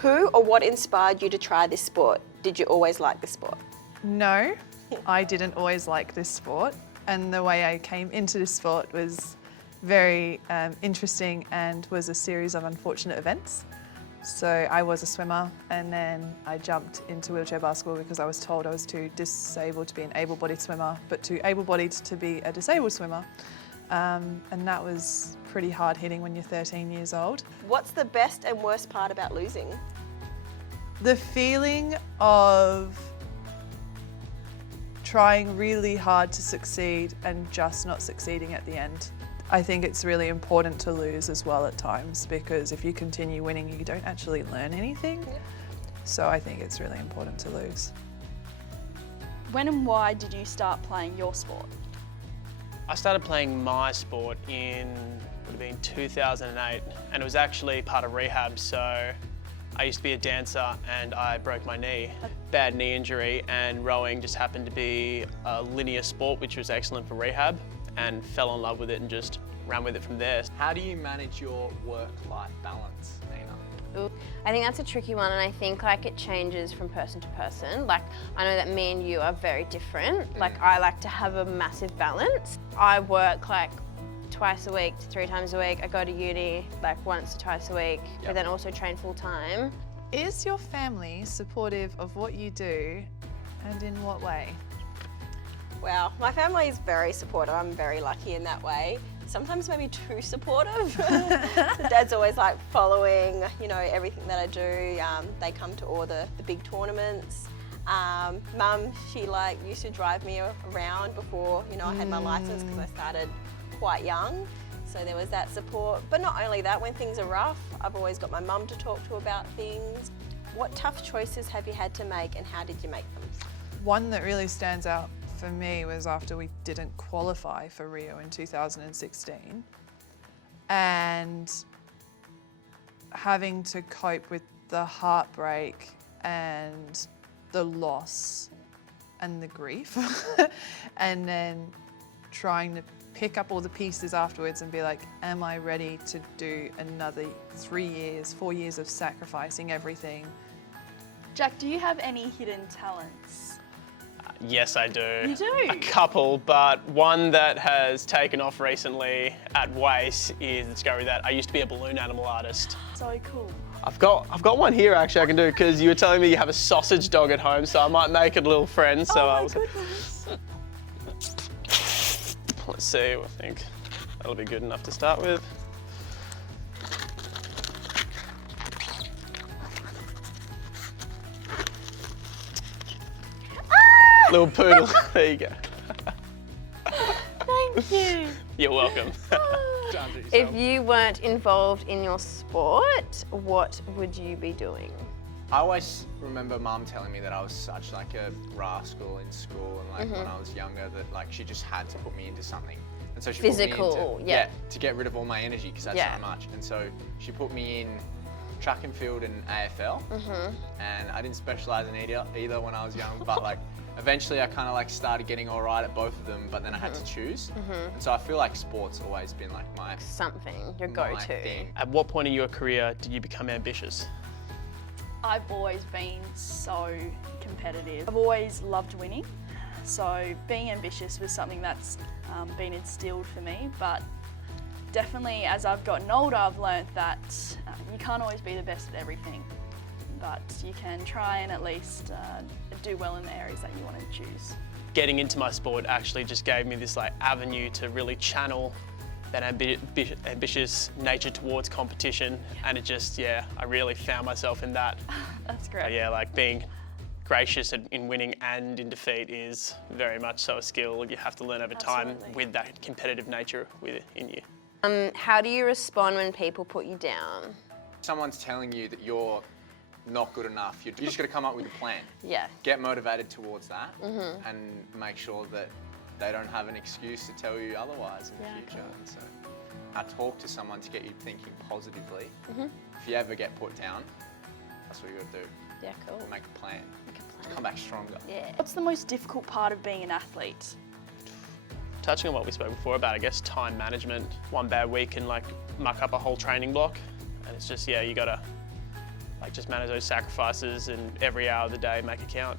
Who or what inspired you to try this sport? Did you always like this sport? No, I didn't always like this sport, and the way I came into this sport was very interesting and was a series of unfortunate events. So I was a swimmer, and then I jumped into wheelchair basketball because I was told I was too disabled to be an able-bodied swimmer, but too able-bodied to be a disabled swimmer. And that was pretty hard hitting when you're 13 years old. What's the best and worst part about losing? The feeling of trying really hard to succeed and just not succeeding at the end. I think it's really important to lose as well at times, because if you continue winning, you don't actually learn anything. Yeah. So I think it's really important to lose. When and why did you start playing your sport? I started playing my sport in, would have been 2008, and it was actually part of rehab. So I used to be a dancer and I broke my knee. Bad knee injury, and rowing just happened to be a linear sport, which was excellent for rehab, and fell in love with it and just ran with it from there. How do you manage your work-life balance, Nina? Ooh, I think that's a tricky one, and I think like it changes from person to person. Like I know that me and you are very different. Like I like to have a massive balance. I work like twice a week to 3 times a week. I go to uni like once to twice a week, but then also train full time. Is your family supportive of what you do, and in what way? Well, my family is very supportive. I'm very lucky in that way. Sometimes maybe too supportive. The dad's always like following, you know, everything that I do. They come to all the big tournaments. Mum, she like used to drive me around before, you know, I had my license, because I started quite young. So there was that support. But not only that, when things are rough, I've always got my mum to talk to about things. What tough choices have you had to make, and how did you make them? One that really stands out for me was after we didn't qualify for Rio in 2016, and having to cope with the heartbreak and the loss and the grief and then trying to pick up all the pieces afterwards and be like, am I ready to do another 3 years, 4 years of sacrificing everything? Jack, do you have any hidden talents? Yes, I do. You do? A couple, but one that has taken off recently at WAIS is the discovery that I used to be a balloon animal artist. So cool. I've got one here actually I can do, because you were telling me you have a sausage dog at home, so I might make it a little friend. So oh my goodness. Let's see, I think that'll be good enough to start with. Little poodle, there you go. Thank you. You're welcome. If you weren't involved in your sport, what would you be doing? I always remember Mum telling me that I was such like a rascal in school, and like when I was younger, that like she just had to put me into something. And so she Physical, put me into, yeah. to get rid of all my energy, because that's so much. And so she put me in track and field and AFL, and I didn't specialise in either when I was young, but like eventually I kind of like started getting all right at both of them, but then I had to choose. And so I feel like sport's always been like my your go-to. thing. At what point in your career did you become ambitious? I've always been so competitive. I've always loved winning. So being ambitious was something that's been instilled for me, but definitely as I've gotten older, I've learned that you can't always be the best at everything, but you can try and at least do well in the areas that you want to choose. Getting into my sport actually just gave me this like avenue to really channel that ambitious nature towards competition, and it just, I really found myself in that. That's great. Yeah, like being gracious in winning and in defeat is very much so a skill you have to learn over time with that competitive nature in you. How do you respond when people put you down? Someone's telling you that you're not good enough, you just got to come up with a plan. Yeah. Get motivated towards that, and make sure that they don't have an excuse to tell you otherwise in the future. And so I talk to someone to get you thinking positively. If you ever get put down, that's what you got to do. Yeah, cool. Make a plan. Come back stronger. Yeah. What's the most difficult part of being an athlete? Touching on what we spoke before about, I guess, time management. One bad week can like muck up a whole training block, and it's just, you gotta Like just manage those sacrifices and every hour of the day make it count.